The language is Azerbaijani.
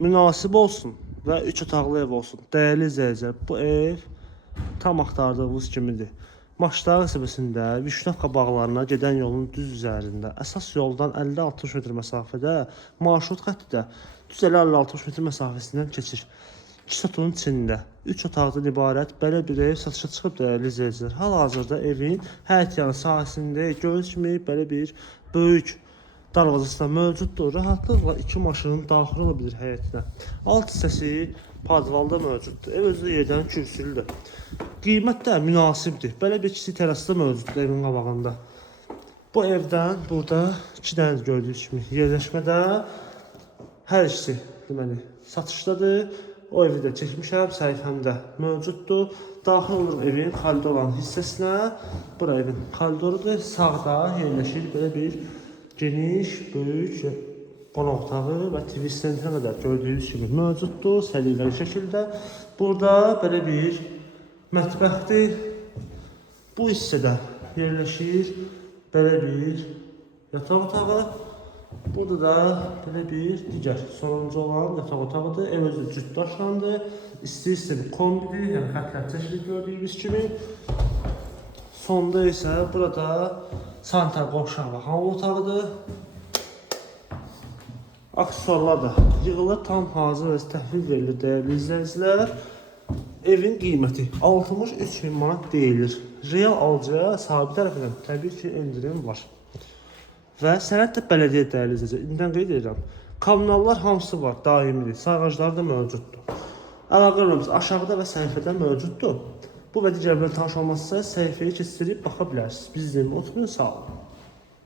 münasib olsun və 3 otaqlı ev olsun. Dəyərli izləyicilər, bu ev tam axtardığımız kimidir. Maçlar qəsəbəsində Vişnevka bağlarına gedən yolun düz üzərində, əsas yoldan 50-60 metr məsafədə, marşrut xətti də düz 50-60 metr məsafəsindən keçir. 2 satının içində 3 otaqdan ibarət belə bir ev satışa çıxıb dəyərli izləyicilər. Hal-hazırda evin həyətyanı sahəsində gördüyünüz kimi belə bir böyük darvazası da mövcuddur. Rahatlıqla 2 maşın daxil ola bilir həyətinə. Alt hissəsi podvalda mövcuddur. Ev özü yerdən kürsülüdür. Qiymət də münasibdir. Belə bir kiçik terası da mövcuddur evin qabağında. Bu evdən burada 2 dənə gördüyünüz kimi yerləşmədə hər ikisi deməli satışdadır. O evi də çəkmişəm, səhifəmdə mövcuddur. Daxil olurum evin koridor olan hissəsinə. Bura evin koridorudur. Sağda yerləşir belə bir geniş, böyük qonaq otağı və TV stendinə qədər gördüyünüz kimi mövcuddur. Səliqəli şəkildə. Burada belə bir mətbəxdir. Bu hissədə yerləşir belə bir yataq otağı. Burada da belə bir digər sonuncu olan yataq otağıdır. Ev özü cütdaşlandı. İstəyirsə kombidir, yəni xətlər çəkilir gördüyünüz kimi. Sonda isə burada sanitar qovşaq və hamam otağıdır. Aksesuarlar da yığılır, tam hazır və təhvil verilir dəyərli izləyicilər. Evin qiyməti 63.000 manat deyilir. Real alıcıya sahibi tərəfindən təbii ki endirim var. Və sənəd də bələdiyyə dəyərli izləyicilər. İndən qeyd edirəm. Kommunallar hamısı var, daimidir. Sayğacları da mövcuddur. Əlaqə nömrəmiz aşağıda və səhifədə mövcuddur. Bu və digər belə tanış olmazsa səhifəyə keçirib baxa bilərsiniz. Bizi izləyib unutmayın, sağ olun.